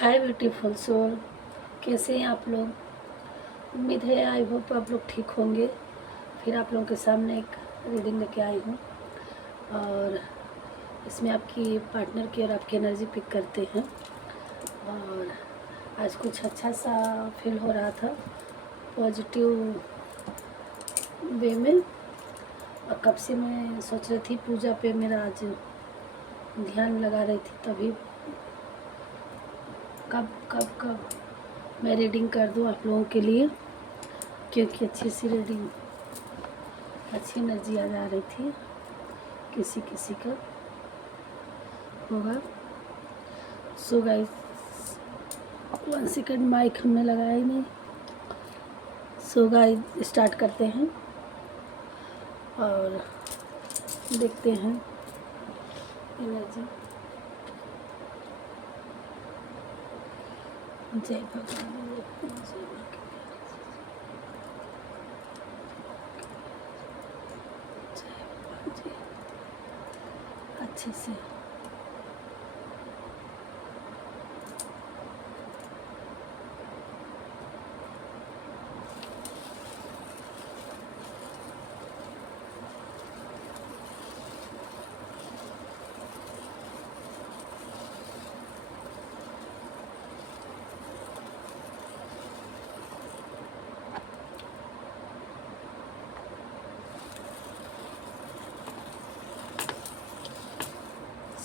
हाय beautiful soul, कैसे हैं आप लोग। उम्मीद है आई होप आप लोग ठीक होंगे। फिर आप लोगों के सामने एक रीडिंग लेके आई हूँ और इसमें आपकी पार्टनर की और आपकी एनर्जी पिक करते हैं। और आज कुछ अच्छा सा फील हो रहा था पॉजिटिव वे में, और कब से मैं सोच रही थी पूजा पे मेरा आज ध्यान लगा रही थी, तभी कब कब कब मैं रीडिंग कर दूं आप लोगों के लिए, क्योंकि अच्छी सी रीडिंग, अच्छी एनर्जी आ जा रही थी। किसी किसी का होगा। सो गाइस, 1 सेकंड, माइक हमने लगाया ही नहीं। सो गाइस, स्टार्ट करते हैं और देखते हैं एनर्जी। जय भगवान, जय भगवान जी, अच्छे से।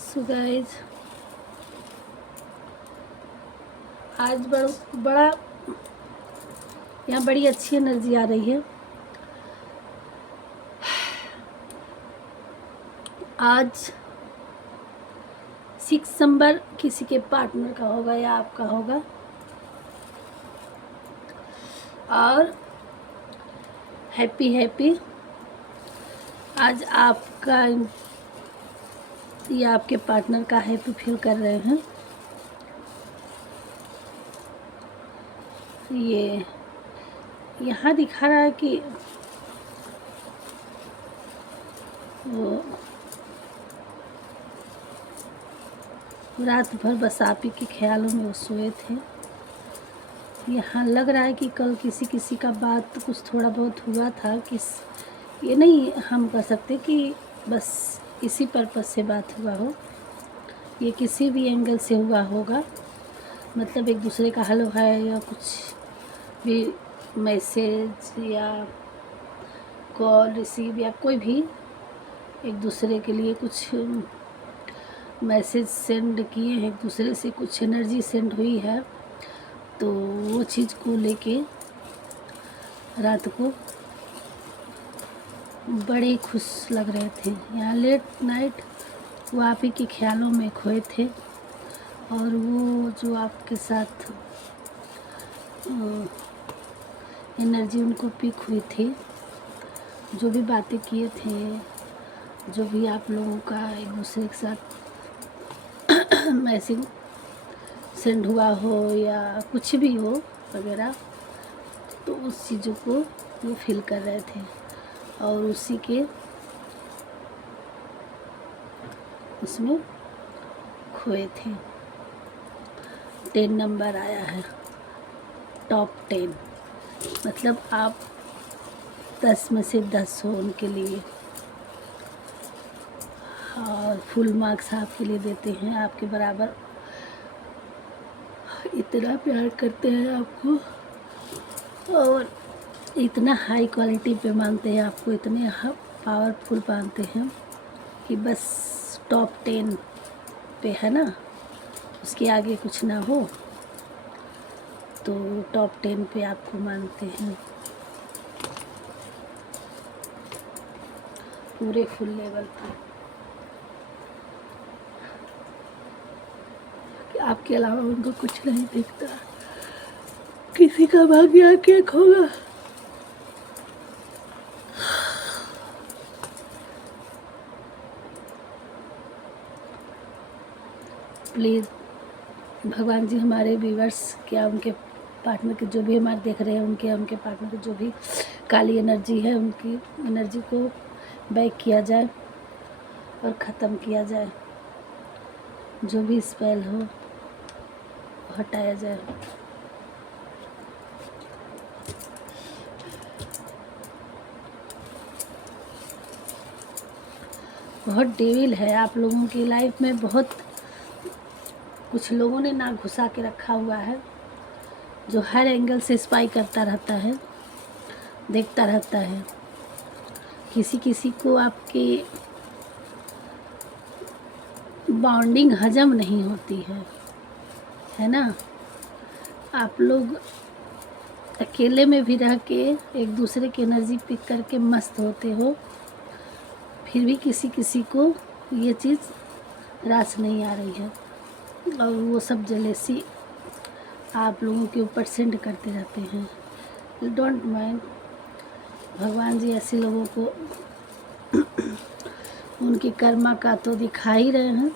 सो गाइस, आज बड़ा यहाँ बड़ी अच्छी एनर्जी आ रही है। आज 6 दिसंबर किसी के पार्टनर का होगा या आपका होगा, और हैप्पी हैप्पी आज आपका या आपके पार्टनर का हैप्पी फील कर रहे हैं। ये यहाँ दिखा रहा है कि वो रात भर बस आप ही के ख्यालों में वो सोए थे। यहाँ लग रहा है कि कल किसी किसी का बात कुछ थोड़ा बहुत हुआ था। ये नहीं हम कह सकते कि बस इसी पर्पज़ से बात हुआ हो, ये किसी भी एंगल से हुआ होगा। मतलब एक दूसरे का हल है या कुछ भी मैसेज या कॉल रिसीव या कोई भी एक दूसरे के लिए कुछ मैसेज सेंड किए हैं, एक दूसरे से कुछ एनर्जी सेंड हुई है, तो वो चीज़ को लेके रात को बड़े खुश लग रहे थे। यहाँ लेट नाइट वो आप ही के ख्यालों में खोए थे, और वो जो आपके साथ एनर्जी उनको पिक हुई थी, जो भी बातें किए थे, जो भी आप लोगों का एक दूसरे के साथ मैसेज सेंड हुआ हो या कुछ भी हो वगैरह, तो उस चीज़ों को वो फील कर रहे थे और उसी के उसमें खोए थे। 10 नंबर आया है, टॉप 10, मतलब आप 10 में से 10 हो उनके लिए, और फुल मार्क्स आपके लिए देते हैं। आपके बराबर इतना प्यार करते हैं आपको और इतना हाई क्वालिटी पे मानते हैं आपको, इतने पावरफुल मानते हैं कि बस टॉप 10 पे है ना, उसके आगे कुछ ना हो, तो टॉप 10 पे आपको मानते हैं पूरे फुल लेवल पे। आपके अलावा उनको कुछ नहीं दिखता। किसी का भाग्य क्या होगा। प्लीज़ भगवान जी, हमारे व्यूवर्स क्या उनके पार्टनर के जो भी हमारे देख रहे हैं, उनके पार्टनर की जो भी काली एनर्जी है, उनकी एनर्जी को बैक किया जाए और ख़त्म किया जाए। जो भी स्पेल हो को हटाया जाए। बहुत डेविल है आप लोगों की लाइफ में, बहुत कुछ लोगों ने ना घुसा के रखा हुआ है, जो हर एंगल से स्पाई करता रहता है, देखता रहता है। किसी किसी को आपकी बॉन्डिंग हजम नहीं होती है ना। आप लोग अकेले में भी रह के एक दूसरे की एनर्जी पिक करके मस्त होते हो, फिर भी किसी किसी को ये चीज़ रास नहीं आ रही है, और वो सब जलेसी आप लोगों के ऊपर सेंड करते रहते हैं। डोंट माइंड, भगवान जी ऐसे लोगों को उनकी कर्मा का तो दिखा ही रहे हैं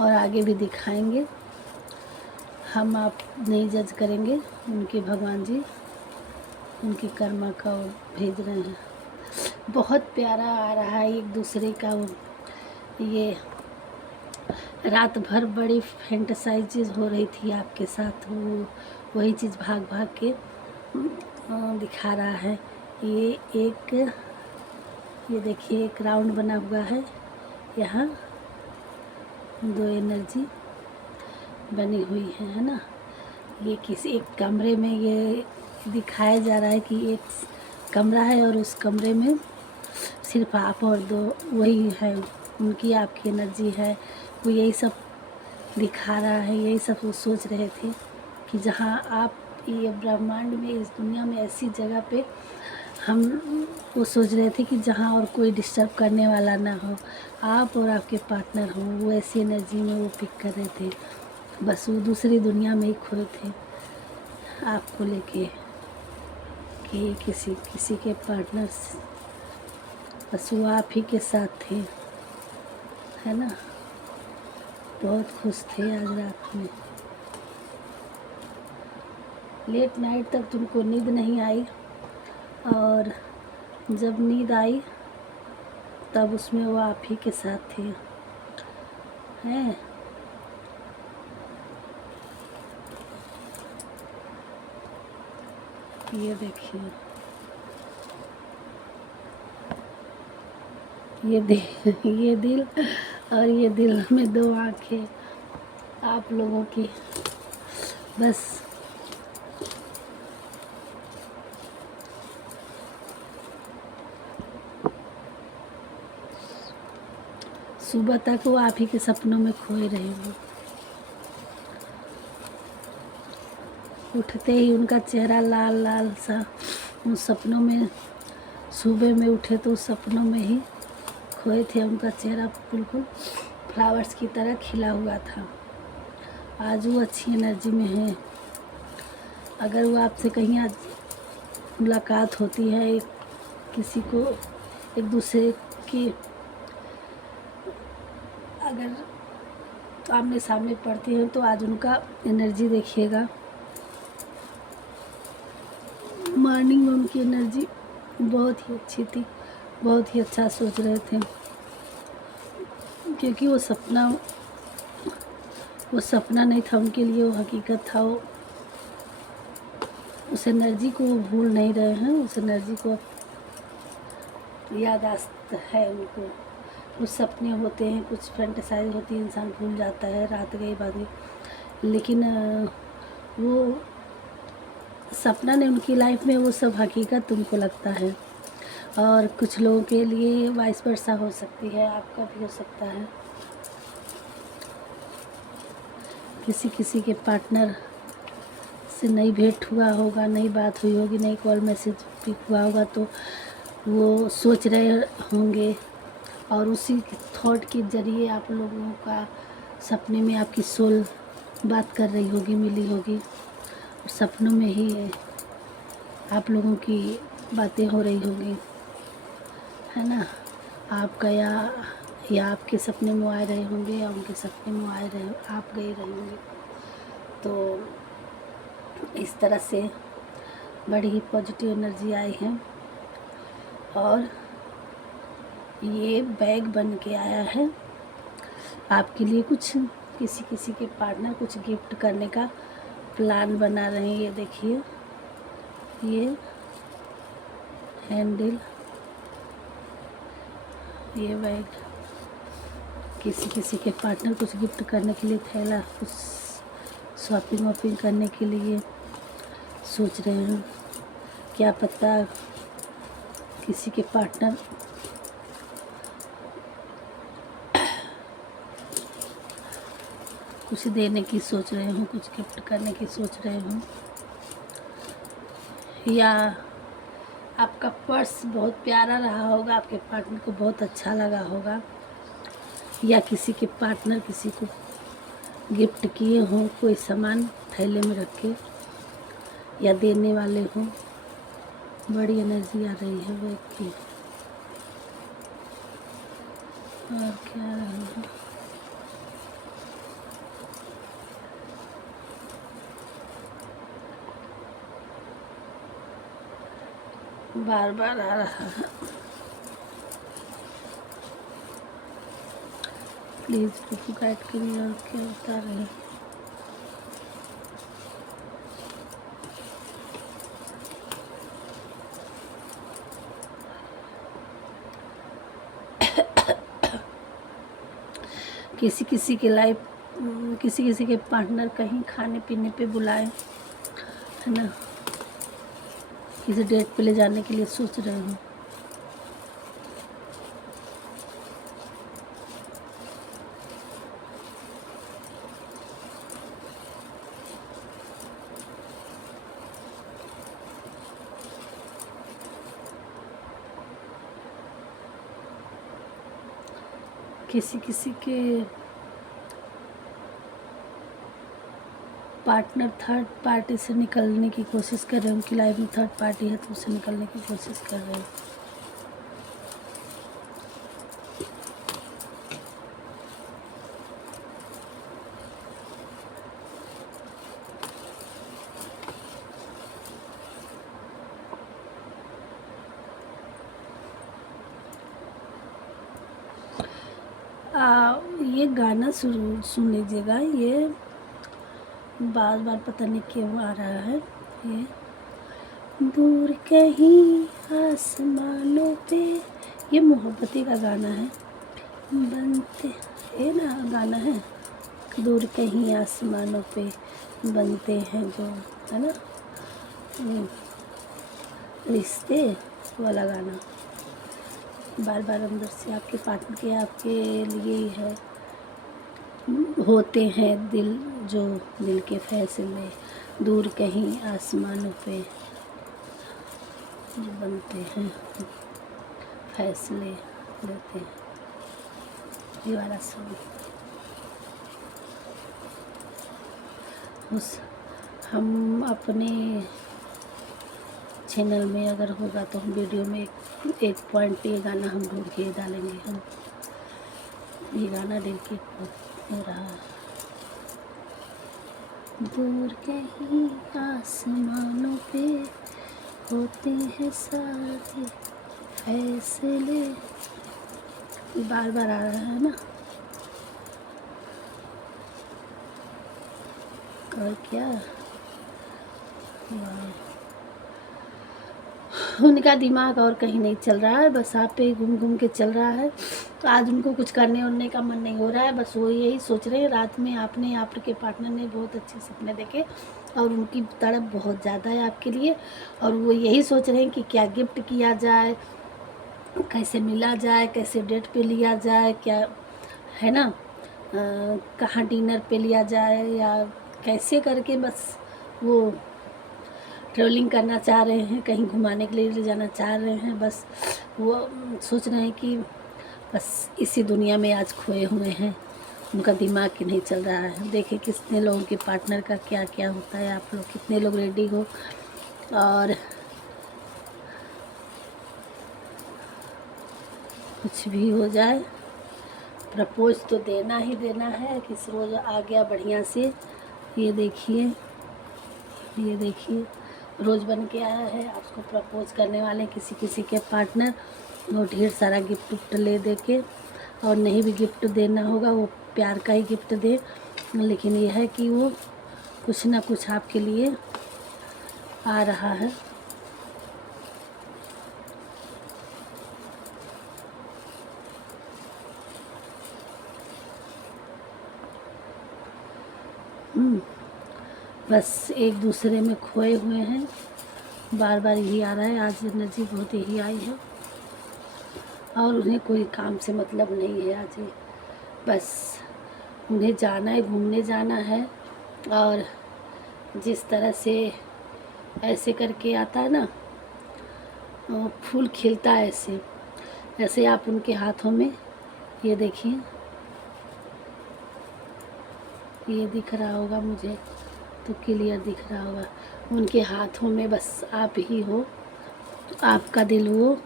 और आगे भी दिखाएंगे। हम आप नहीं जज करेंगे, उनके भगवान जी उनकी कर्मा का वो भेज रहे हैं। बहुत प्यारा आ रहा है एक दूसरे का ये रात भर बड़ी फैंटेसाइज हो रही थी आपके साथ, वो वही चीज़ भाग भाग के दिखा रहा है। ये देखिए एक राउंड बना हुआ है, यहाँ 2 एनर्जी बनी हुई है ना। ये किसी एक कमरे में ये दिखाया जा रहा है कि एक कमरा है और उस कमरे में सिर्फ आप और 2 वही है, उनकी आपकी एनर्जी है। वो यही सब दिखा रहा है, यही सब वो सोच रहे थे कि जहाँ आप ये ब्रह्मांड में, इस दुनिया में ऐसी जगह पे हम वो सोच रहे थे कि जहाँ और कोई डिस्टर्ब करने वाला ना हो, आप और आपके पार्टनर हो, वो ऐसी एनर्जी में वो पिक कर रहे थे। बस वो दूसरी दुनिया में ही खोए थे आपको लेके कि किसी के पार्टनर्स, बस वो आप ही के साथ थे, है ना। बहुत खुश थे आज रात में, लेट नाइट तक तुमको नींद नहीं आई, और जब नींद आई तब उसमें वो आप ही के साथ थे, हैं। ये देखिए, ये दिल और ये दिल में 2 आँखें आप लोगों की। बस सुबह तक वो आप ही के सपनों में खोए रहे हो। उठते ही उनका चेहरा लाल लाल सा, उन सपनों में, सुबह में उठे तो सपनों में ही खोए थे। उनका चेहरा बिल्कुल फ्लावर्स की तरह खिला हुआ था। आज वो अच्छी एनर्जी में है। अगर वो आपसे कहीं आज मुलाकात होती है, किसी को एक दूसरे की अगर आमने सामने पड़ती हैं, तो आज उनका एनर्जी देखिएगा। मॉर्निंग में उनकी एनर्जी बहुत ही अच्छी थी, बहुत ही अच्छा सोच रहे थे, क्योंकि वो सपना नहीं था उनके लिए, वो हकीकत था। वो उस एनर्जी को वो भूल नहीं रहे हैं, उस एनर्जी को याददाश्त है उनको। कुछ सपने होते हैं, कुछ फैंटेसाइज होती है, इंसान भूल जाता है, रात गई बात गई, लेकिन वो सपना ने उनकी लाइफ में वो सब हकीकत तुमको लगता है। और कुछ लोगों के लिए वाइस वर्सा हो सकती है, आपका भी हो सकता है। किसी के पार्टनर से नई भेंट हुआ होगा, नई बात हुई होगी, नई कॉल मैसेज पिक हुआ होगा, तो वो सोच रहे होंगे, और उसी थॉट के ज़रिए आप लोगों का सपने में आपकी सोल बात कर रही होगी, मिली होगी, और सपनों में ही आप लोगों की बातें हो रही होंगी, है ना। आपका या आपके सपने में आ रहे होंगे, या उनके सपने में आप गए रहे होंगे। तो इस तरह से बड़ी ही पॉजिटिव एनर्जी आई है, और ये बैग बन के आया है आपके लिए। कुछ किसी किसी के पार्टनर कुछ गिफ्ट करने का प्लान बना रहे हैं। ये देखिए, ये हैंडल, ये बैग, किसी किसी के पार्टनर कुछ गिफ्ट करने के लिए, थैला, कुछ शॉपिंग वॉपिंग करने के लिए सोच रहे हैं। क्या पता किसी के पार्टनर कुछ देने की सोच रहे हूँ, कुछ गिफ्ट करने की सोच रहे हूँ, या आपका पर्स बहुत प्यारा रहा होगा, आपके पार्टनर को बहुत अच्छा लगा होगा, या किसी के पार्टनर किसी को गिफ्ट किए हों कोई सामान थैले में रख के, या देने वाले हों। बड़ी एनर्जी आ रही है बैग की। और क्या रहा है, बार बार आ रहा है। प्लीज़ फोटो गाइड करिए। और क्या बता रहे हैं, किसी किसी के लाइफ, किसी किसी के पार्टनर कहीं खाने पीने पे बुलाए, है ना, किसी डेट पे ले जाने के लिए सोच रहे हूँ। किसी किसी के पार्टनर थर्ड पार्टी से निकलने की कोशिश कर रहे हैं। उनकी लाइफ में थर्ड पार्टी है तो उससे निकलने की कोशिश कर रहे हैं। ये गाना सुन लीजिएगा, ये बार बार पता नहीं क्यों आ रहा है। ये दूर कहीं आसमानों पे, ये मोहब्बती का गाना है। बनते, ये ना गाना है, दूर कहीं आसमानों पे बनते हैं जो, है ना, रिश्ते वाला गाना। बार बार अंदर से आपके पार्टनर के आपके लिए ही है। होते हैं दिल जो, दिल के फैसले दूर कहीं आसमानों पे जो बनते हैं, फैसले लेते हैं। ये वाला सॉन्ग उस, हम अपने चैनल में अगर होगा तो हम वीडियो में एक पॉइंट ये गाना हम ढूंढ के डालेंगे। हम ये गाना डेडिकेट हो रहा है। दूर कहीं आसमानों पे होते हैं सारे फैसले, बार बार आ रहा है ना। और क्या, उनका दिमाग और कहीं नहीं चल रहा है, बस आप पे घूम घूम के चल रहा है। तो आज उनको कुछ करने उड़ने का मन नहीं हो रहा है, बस वो यही सोच रहे हैं। रात में आपने, आपके पार्टनर ने बहुत अच्छे सपने देखे और उनकी तड़प बहुत ज़्यादा है आपके लिए, और वो यही सोच रहे हैं कि क्या गिफ्ट किया जाए, कैसे मिला जाए, कैसे डेट पे लिया जाए, क्या है ना, कहाँ डिनर पे लिया जाए, या कैसे करके बस वो ट्रैवलिंग करना चाह रहे हैं, कहीं घुमाने के लिए ले जाना चाह रहे हैं। बस वो सोच रहे हैं कि बस इसी दुनिया में आज खोए हुए हैं, उनका दिमाग ही नहीं चल रहा है। देखिए कितने लोगों के पार्टनर का क्या क्या होता है, आप लोग कितने लोग रेडी हो। और कुछ भी हो जाए, प्रपोज तो देना ही देना है। किस रोज़ आ गया बढ़िया से, ये देखिए, ये देखिए रोज़ बन के आया है। आपको प्रपोज करने वाले किसी किसी के पार्टनर, वो ढेर सारा गिफ्ट ले दे के, और नहीं भी गिफ्ट देना होगा वो प्यार का ही गिफ्ट दे, लेकिन यह है कि वो कुछ ना कुछ आपके लिए आ रहा है। बस एक दूसरे में खोए हुए हैं, बार बार यही आ रहा है। आज एनर्जी बहुत यही आई है और उन्हें कोई काम से मतलब नहीं है आज। बस उन्हें जाना है, घूमने जाना है। और जिस तरह से ऐसे करके आता है ना, फूल खिलता है ऐसे, ऐसे आप उनके हाथों में, ये देखिए, ये दिख रहा होगा मुझे तो क्लियर दिख रहा होगा, उनके हाथों में बस आप ही हो। आपका दिल, वो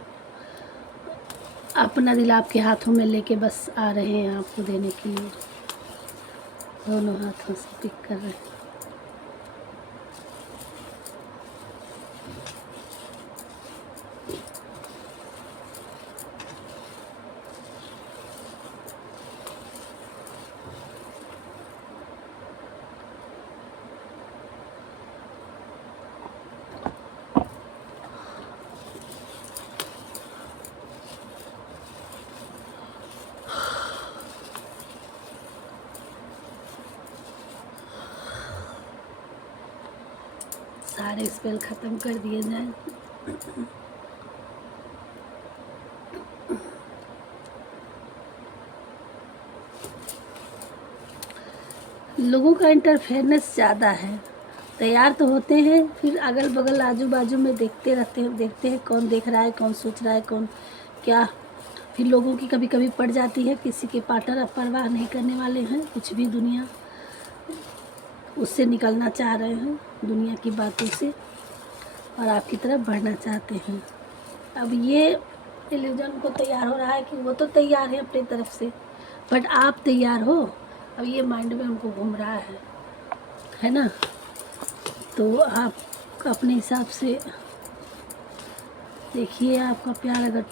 अपना दिल आपके हाथों में लेके बस आ रहे हैं आपको देने के लिए, दोनों हाथों से पिक कर रहे हैं। सारे स्पेल ख़त्म कर दिए जाएं। लोगों का इंटरफेरेंस ज़्यादा है, तैयार तो होते हैं, फिर अगल बगल आजू बाजू में देखते रहते हैं, देखते हैं कौन देख रहा है, कौन सोच रहा है, कौन क्या। फिर लोगों की कभी कभी पड़ जाती है, किसी के पार्टनर परवाह नहीं करने वाले हैं, कुछ भी दुनिया उससे निकलना चाह रहे हैं, दुनिया की बातों से, और आपकी तरफ बढ़ना चाहते हैं। अब ये इल्यूजन को तैयार हो रहा है कि वो तो तैयार है अपनी तरफ से, बट आप तैयार हो? अब ये माइंड में उनको घूम रहा है ना। तो आप अपने हिसाब से देखिए, आपका प्यार अगर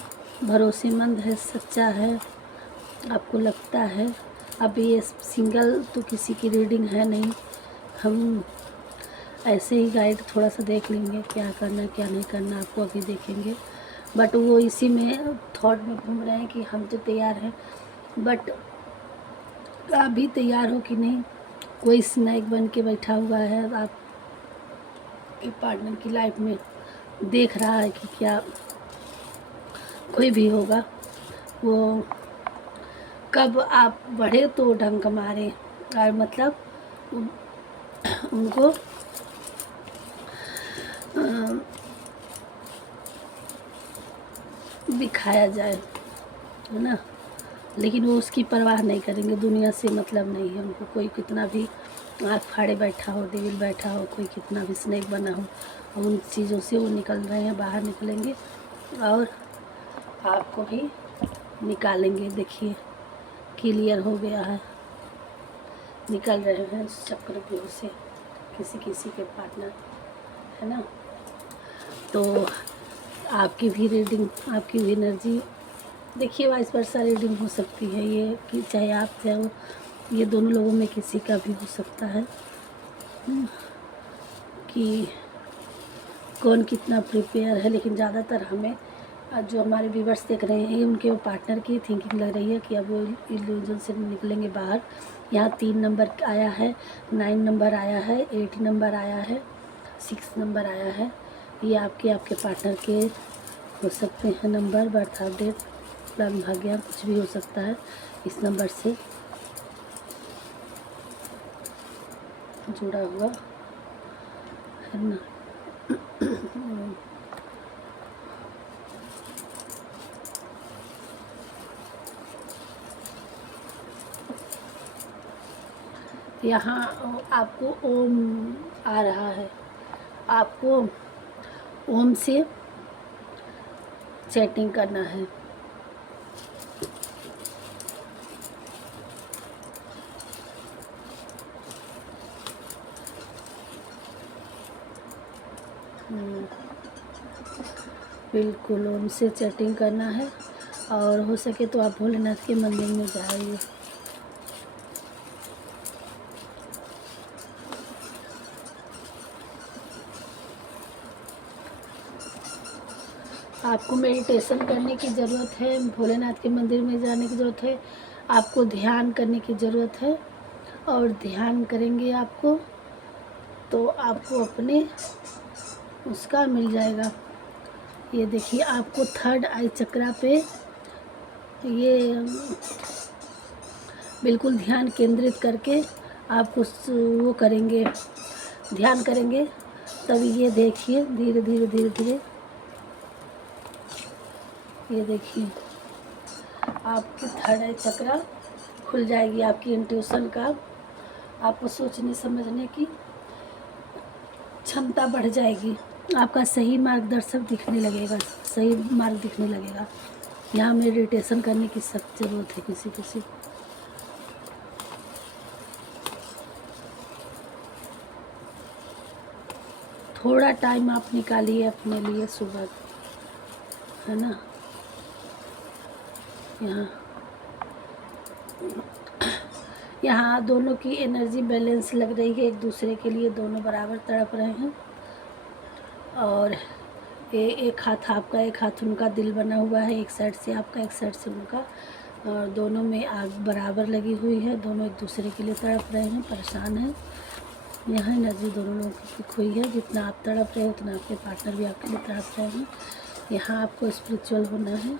भरोसेमंद है, सच्चा है, आपको लगता है। अब ये सिंगल तो किसी की रीडिंग है नहीं, हम ऐसे ही गाइड थोड़ा सा देख लेंगे, क्या करना क्या नहीं करना आपको अभी देखेंगे। बट वो इसी में थॉट में घूम रहे हैं कि हम तो तैयार हैं, बट आप भी तैयार हो कि नहीं। कोई स्नैक बन के बैठा हुआ है आपके पार्टनर की लाइफ में, देख रहा है कि क्या कोई भी होगा, वो कब आप बढ़े तो डंक मारे, और मतलब उनको दिखाया जाए, है ना। लेकिन वो उसकी परवाह नहीं करेंगे, दुनिया से मतलब नहीं है उनको। कोई कितना भी आँख फाड़े बैठा हो, डेविल बैठा हो, कोई कितना भी स्नेक बना हो, उन चीज़ों से वो निकल रहे हैं, बाहर निकलेंगे और आपको भी निकालेंगे। देखिए क्लियर हो गया है, निकल रहे हैं चक्रव्यूह से किसी किसी के पार्टनर, है ना। तो आपकी भी रीडिंग, आपकी भी एनर्जी देखिए, वाइस वर्सा रीडिंग हो सकती है ये, कि चाहे आप चाहे वो, ये दोनों लोगों में किसी का भी हो सकता है कि कौन कितना प्रिपेयर है। लेकिन ज़्यादातर हमें जो हमारे व्यूवर्स देख रहे हैं, उनके वो पार्टनर की थिंकिंग लग रही है कि अब वो इल्यूजन से निकलेंगे बाहर। यहाँ 3 नंबर आया है, 9 नंबर आया है, 8 नंबर आया है, 6 नंबर आया है। ये आपके पार्टनर के हो सकते हैं number, birth of date, plan, भाग्य, कुछ भी हो सकता है इस नंबर से जुड़ा हुआ, है ना। यहाँ आपको ओम आ रहा है, आपको ओम से चैटिंग करना है। बिल्कुल ओम से चैटिंग करना है, और हो सके तो आप भोलेनाथ के मंदिर में जाइए। आपको मेडिटेशन करने की ज़रूरत है, भोलेनाथ के मंदिर में जाने की ज़रूरत है, आपको ध्यान करने की ज़रूरत है। और ध्यान करेंगे आपको तो आपको अपने उसका मिल जाएगा। ये देखिए आपको थर्ड आई चक्रा पे ये बिल्कुल ध्यान केंद्रित करके आप वो करेंगे, ध्यान करेंगे, तब ये देखिए धीरे धीरे धीरे धीरे ये देखिए आपकी थर्ड आई चक्रा खुल जाएगी। आपकी इंट्यूशन का, आपको सोचने समझने की क्षमता बढ़ जाएगी। आपका सही मार्गदर्शक दिखने लगेगा, सही मार्ग दिखने लगेगा। यहाँ मेडिटेशन करने की सख्त ज़रूरत है किसी किसी को। थोड़ा टाइम आप निकालिए अपने लिए सुबह, है ना। यहाँ दोनों की एनर्जी बैलेंस लग रही है एक दूसरे के लिए, दोनों बराबर तड़प रहे हैं। और एक हाथ आपका, एक हाथ उनका दिल बना हुआ है, एक साइड से आपका, एक साइड से उनका, और दोनों में आग बराबर लगी हुई है। दोनों एक दूसरे के लिए तड़प रहे हैं, परेशान हैं। यहाँ एनर्जी दोनों लोगों की हुई है। जितना आप तड़प रहे हैं उतना आपके पार्टनर भी आपके लिए तड़प रहे हैं। यहाँ आपको स्पिरिचुअल होना है,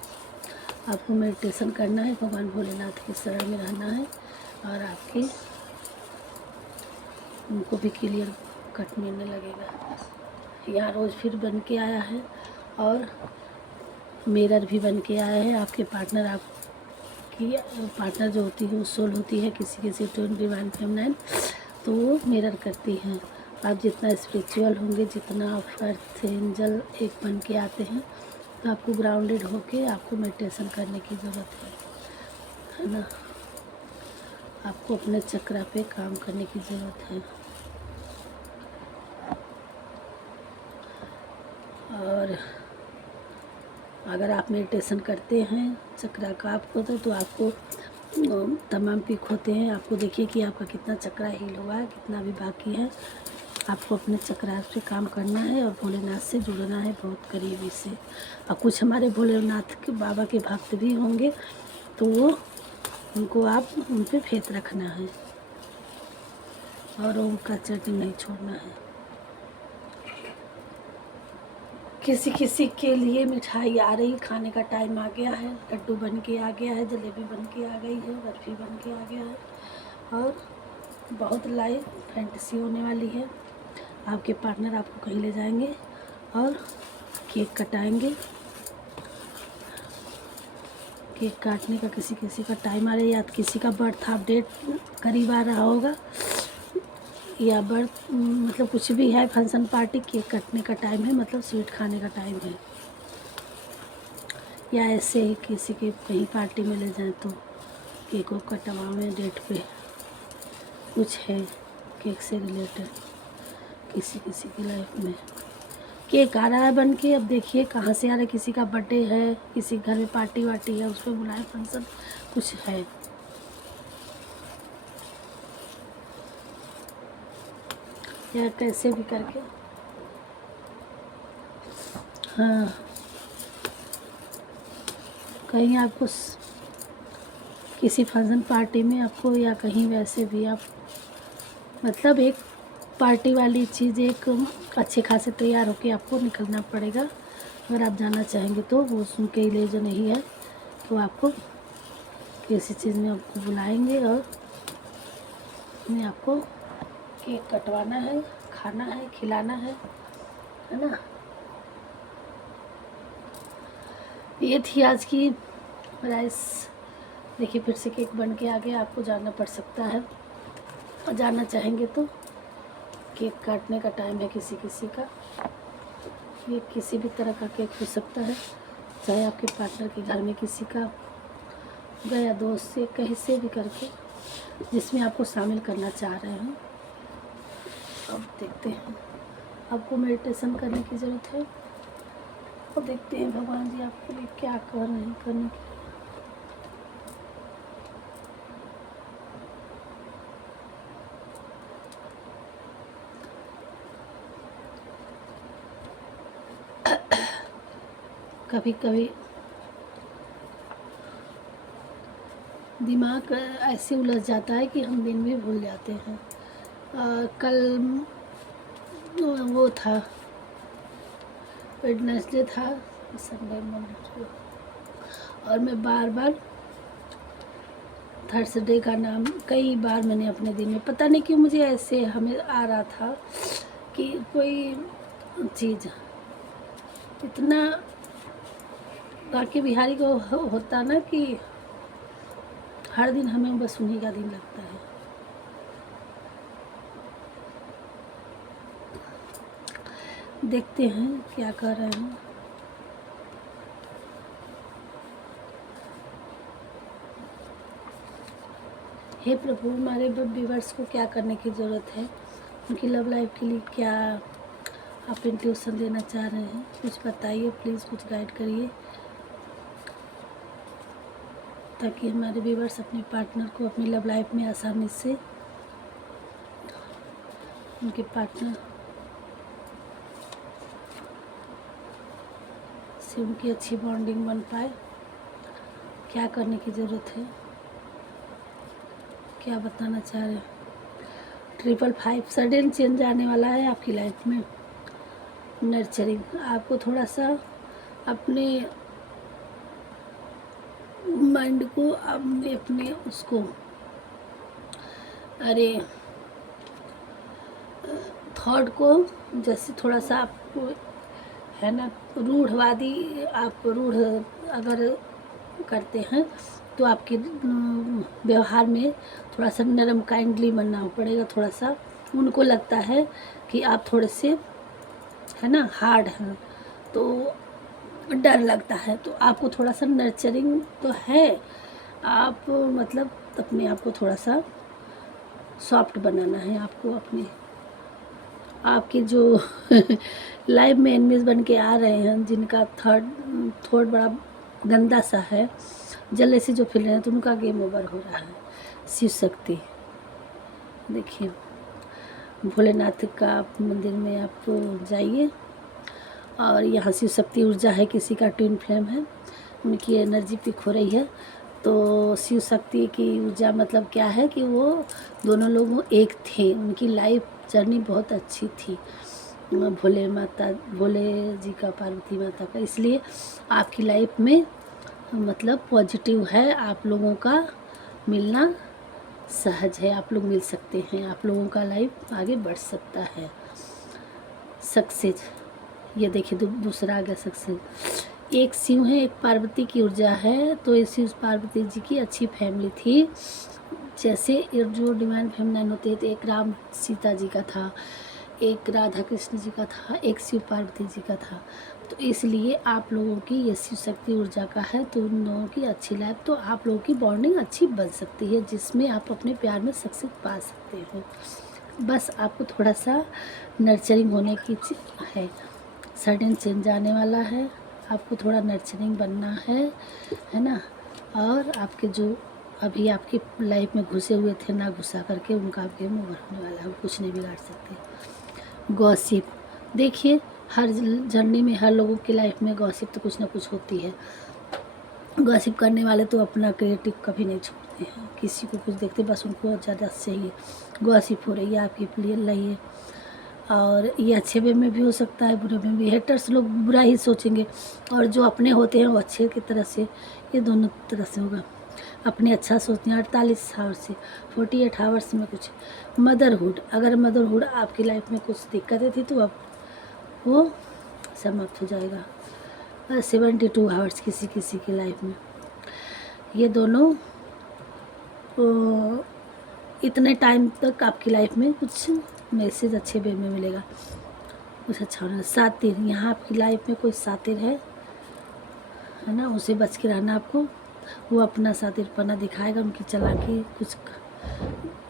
आपको मेडिटेशन करना है, भगवान भोलेनाथ के शरण में रहना है, और आपके उनको भी क्लियर कट मिलने लगेगा। यहाँ रोज़ फिर बन के आया है और मिरर भी बन के आया है। आपके पार्टनर, आपकी पार्टनर जो होती है वो सोल होती है, किसी किसी ट्विन डिवाइन फेमिनाइन, तो वो मिरर करती हैं। आप जितना स्पिरिचुअल होंगे, जितना आप अर्थ एंजल एक बन के आते हैं, तो आपको ग्राउंडेड होके आपको मेडिटेशन करने की ज़रूरत है ना। आपको अपने चक्रा पे काम करने की ज़रूरत है। और अगर आप मेडिटेशन करते हैं चक्रा का आपको तो आपको तमाम पिक होते हैं। आपको देखिए कि आपका कितना चक्रा हील हुआ है, कितना भी बाकी है। आपको अपने चक्रा पे काम करना है और भोलेनाथ से जुड़ना है बहुत करीबी से। और कुछ हमारे भोलेनाथ के बाबा के भक्त भी होंगे, तो वो उनको आप उन पर फेथ रखना है और उनका चरण नहीं छोड़ना है। किसी किसी के लिए मिठाई आ रही, खाने का टाइम आ गया है, लड्डू बन के आ गया है, जलेबी बन के आ गई है, बर्फ़ी बन के आ गया है, और बहुत लाइव फैंटेसी होने वाली है। आपके पार्टनर आपको कहीं ले जाएंगे और केक कटाएंगे। केक काटने का किसी किसी का टाइम आ रहा है, या किसी का बर्थ अपडेट करीब आ रहा होगा, या बर्थ मतलब कुछ भी है, फंक्शन पार्टी, केक कटने का टाइम है, मतलब स्वीट खाने का टाइम है। या ऐसे ही किसी के कहीं पार्टी में ले जाएं तो केक को कटवाएं, डेट पे कुछ है केक से रिलेटेड किसी किसी की लाइफ में। केक आ रहा है बन के, अब देखिए कहाँ से आ रहा है। किसी का बर्थडे है, किसी घर में पार्टी वार्टी है, उस पर बुलाए, फंक्शन कुछ है। या कैसे भी करके, हाँ, कहीं आपको किसी फंक्शन पार्टी में आपको, या कहीं वैसे भी आप मतलब एक पार्टी वाली चीज़, एक अच्छे खासे तैयार होके आपको निकलना पड़ेगा। अगर आप जाना चाहेंगे तो वो सुन के लिए जो नहीं है, तो आपको किसी चीज़ में आपको बुलाएंगे और में आपको केक कटवाना है, खाना है, खिलाना है ना। ये थी आज की प्राइस। देखिए फिर से केक बन के आ गया। आपको जाना पड़ सकता है, और जाना चाहेंगे तो केक काटने का टाइम है किसी किसी का। ये किसी भी तरह का केक हो सकता है, चाहे आपके पार्टनर के घर में किसी का गया, दोस्त से, कहीं से भी करके, जिसमें आपको शामिल करना चाह रहे हैं। अब देखते हैं, आपको मेडिटेशन करने की ज़रूरत है, और देखते हैं भगवान जी आपके लिए क्या कर रहे हैं करने के लिए। कभी कभी दिमाग ऐसे उलझ जाता है कि हम दिन भी भूल जाते हैं। कल वो था, वेडनेसडे था, संडे मंडे, और मैं बार बार थर्सडे का नाम कई बार मैंने अपने दिन में, पता नहीं क्यों मुझे ऐसे हमें आ रहा था कि कोई चीज़ इतना बाकी बिहारी को होता ना कि हर दिन हमें बस उन्हीं का दिन लगता है। देखते हैं क्या कर रहे हैं। हे प्रभु, हमारे व्यूवर्स को क्या करने की ज़रूरत है, उनकी लव लाइफ के लिए क्या आप इंट्यूशन देना चाह रहे हैं, कुछ बताइए प्लीज़, कुछ गाइड करिए, ताकि हमारे व्यूवर्स अपने पार्टनर को अपनी लव लाइफ में आसानी से उनके पार्टनर से उनकी अच्छी बॉन्डिंग बन पाए। क्या करने की ज़रूरत है, क्या बताना चाह रहे हैं। 555 सडन चेंज आने वाला है आपकी लाइफ में। नर्चरिंग, आपको थोड़ा सा अपने माइंड को, अपने उसको, अरे थॉट को, जैसे थोड़ा सा आपको है ना रूढ़वादी, आप रूढ़ अगर करते हैं तो आपके व्यवहार में थोड़ा सा नरम काइंडली बनना पड़ेगा। थोड़ा सा उनको लगता है कि आप थोड़े से है ना हार्ड हैं, तो डर लगता है, तो आपको थोड़ा सा नर्चरिंग तो है, आप मतलब अपने आप को थोड़ा सा सॉफ्ट बनाना है आपको। अपने आपके जो लाइफ में एनिमीज बन के आ रहे हैं, जिनका थॉट बड़ा गंदा सा है, जल्दी से जो फिर रहे हैं, तो उनका गेम ओवर हो रहा है। शिव शक्ति, देखिए भोलेनाथ का मंदिर में आप जाइए, और यहाँ शिव शक्ति ऊर्जा है, किसी का ट्विन फ्लेम है, उनकी एनर्जी पिक हो रही है। तो शिव शक्ति की ऊर्जा मतलब क्या है कि वो दोनों लोग एक थे, उनकी लाइफ जर्नी बहुत अच्छी थी, भोले जी का, पार्वती माता का, इसलिए आपकी लाइफ में मतलब पॉजिटिव है, आप लोगों का मिलना सहज है, आप लोग मिल सकते हैं, आप लोगों का लाइफ आगे बढ़ सकता है। सक्सेस, ये देखिए दूसरा आ गया सक्सेस। एक शिव है, एक पार्वती की ऊर्जा है, तो ये शिव पार्वती जी की अच्छी फैमिली थी। जैसे जो डिवाइन फेमिनाइन होते हैं, तो एक राम सीता जी का था, एक राधा कृष्ण जी का था, एक शिव पार्वती जी का था। तो इसलिए आप लोगों की ये शिव शक्ति ऊर्जा का है, तो उन लोगों की अच्छी लाइफ, तो आप लोगों की बॉन्डिंग अच्छी बन सकती है, जिसमें आप अपने प्यार में सक्सेस पा सकते हो। बस आपको थोड़ा सा नर्चरिंग होने की है, सडन चेंज आने वाला है, आपको थोड़ा नर्चरिंग बनना है ना। और आपके जो अभी आपकी लाइफ में घुसे हुए थे ना घुसा करके, उनका गेम ओवर होने वाला है, कुछ नहीं बिगाड़ सकते। गॉसिप, देखिए हर जर्नी में हर लोगों की लाइफ में गॉसिप तो कुछ ना कुछ होती है। गॉसिप करने वाले तो अपना क्रिएटिव कभी नहीं छोड़ते हैं, किसी को कुछ देखते बस उनको ज़्यादा चाहिए। गॉसिप हो रही है आपकी, प्लीज लाइए, और ये अच्छे वे में भी हो सकता है, बुरे में भी। हेटर्स लोग बुरा ही सोचेंगे, और जो अपने होते हैं वो अच्छे की तरह से, ये दोनों तरह से होगा। अपने अच्छा सोचते हैं 48 आवर्स से 48 आवर्स में कुछ। मदरहुड, अगर मदरहुड आपकी लाइफ में कुछ दिक्कतें थी तो अब वो समाप्त हो जाएगा। 72 आवर्स किसी किसी की लाइफ में, ये दोनों इतने टाइम तक आपकी लाइफ में कुछ मैसेज अच्छे वे में मिलेगा, कुछ अच्छा होना। सातिर, यहाँ आपकी लाइफ में कोई सातिर है ना, उसे बच के रहना आपको, वो अपना सातिरपना दिखाएगा, उनकी चालाकी कुछ।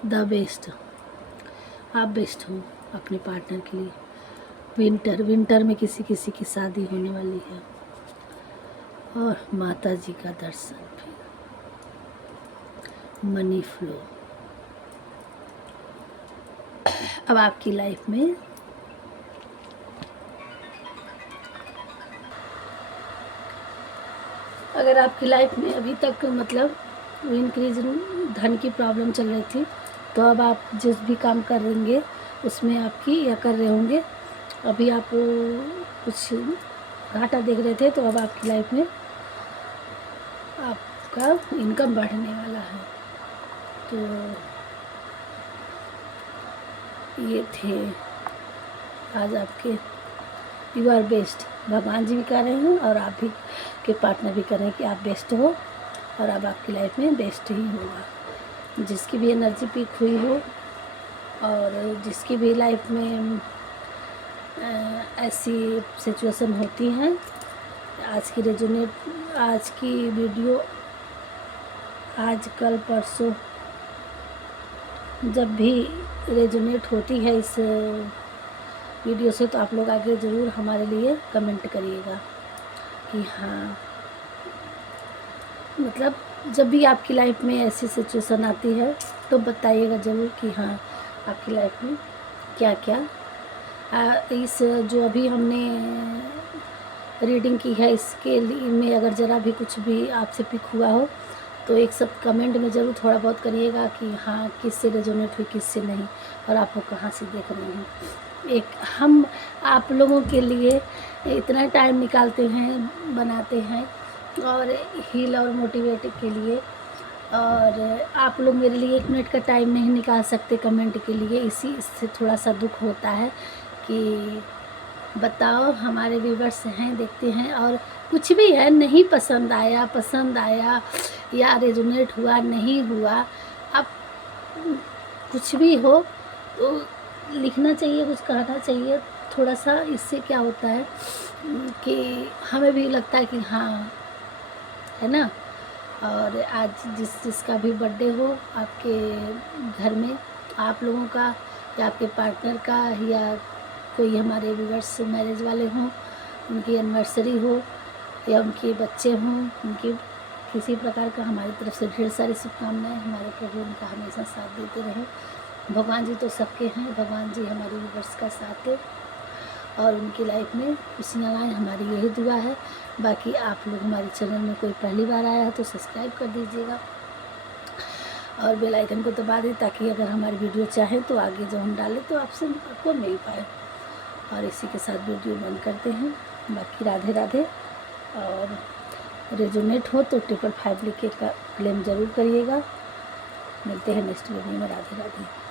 द बेस्ट, आप बेस्ट हो अपने पार्टनर के लिए। विंटर में किसी किसी की शादी होने वाली है, और माता जी का दर्शन, फिर मनी फ्लो। अब आपकी लाइफ में अगर आपकी लाइफ में अभी तक मतलब इंक्रीज धन की प्रॉब्लम चल रही थी, तो अब आप जिस भी काम करेंगे उसमें आपकी या कर रहे होंगे, अभी आप कुछ घाटा देख रहे थे, तो अब आपकी लाइफ में आपका इनकम बढ़ने वाला है। तो ये थे आज आपके यू आर बेस्ट। भगवान जी भी कह रहे हैं और आप भी के पार्टनर भी कह रहे हैं कि आप बेस्ट हो, और अब आपकी लाइफ में बेस्ट ही होगा। जिसकी भी एनर्जी पीक हुई हो और जिसकी भी लाइफ में ऐसी सिचुएशन होती हैं, आज की वीडियो आज कल परसों जब भी रेजोनेट होती है इस वीडियो से, तो आप लोग आगे ज़रूर हमारे लिए कमेंट करिएगा कि हाँ, मतलब जब भी आपकी लाइफ में ऐसी सिचुएशन आती है तो बताइएगा ज़रूर कि हाँ, आपकी लाइफ में क्या क्या इस जो अभी हमने रीडिंग की है इसके लिए में अगर ज़रा भी कुछ भी आपसे पिक हुआ हो तो एक सब कमेंट में ज़रूर थोड़ा बहुत करिएगा कि हाँ, किससे रेजोनेट हुई, किससे नहीं, और आप लोग कहाँ से देख रहे हैं। एक हम आप लोगों के लिए इतना टाइम निकालते हैं, बनाते हैं और हील और मोटिवेट के लिए, और आप लोग मेरे लिए 1 मिनट का टाइम नहीं निकाल सकते कमेंट के लिए। इससे थोड़ा सा दुख होता है कि बताओ, हमारे व्यूवर्स हैं, देखते हैं, और कुछ भी है नहीं पसंद आया या रेजोनेट हुआ नहीं हुआ, अब कुछ भी हो तो लिखना चाहिए, कुछ कहना चाहिए थोड़ा सा। इससे क्या होता है कि हमें भी लगता है कि हाँ, है ना। और आज जिसका भी बर्थडे हो आपके घर में, आप लोगों का या आपके पार्टनर का, या कोई हमारे व्यूअर्स मैरिज वाले हों, उनकी एनिवर्सरी हो, या उनके बच्चे हों, उनकी किसी प्रकार का हमारी तरफ से ढेर सारी शुभकामनाएं। हमारे प्रभु उनका हमेशा साथ देते रहें। भगवान जी तो सबके हैं, भगवान जी हमारे व्यूअर्स का साथ है और उनकी लाइफ में खुशियाँ लाएँ, हमारी यही दुआ है। बाकी आप लोग हमारे चैनल में कोई पहली बार आया है तो सब्सक्राइब कर दीजिएगा और बेल आइकन को दबा दें, ताकि अगर हमारी वीडियो चाहें तो आगे जो हम डालें तो आपको मिल पाए। और इसी के साथ वीडियो बंद करते हैं। बाकी राधे राधे, और रेजोनेट हो तो 555 लिख के क्लेम ज़रूर करिएगा। मिलते हैं नेक्स्ट वीडियो में। राधे राधे।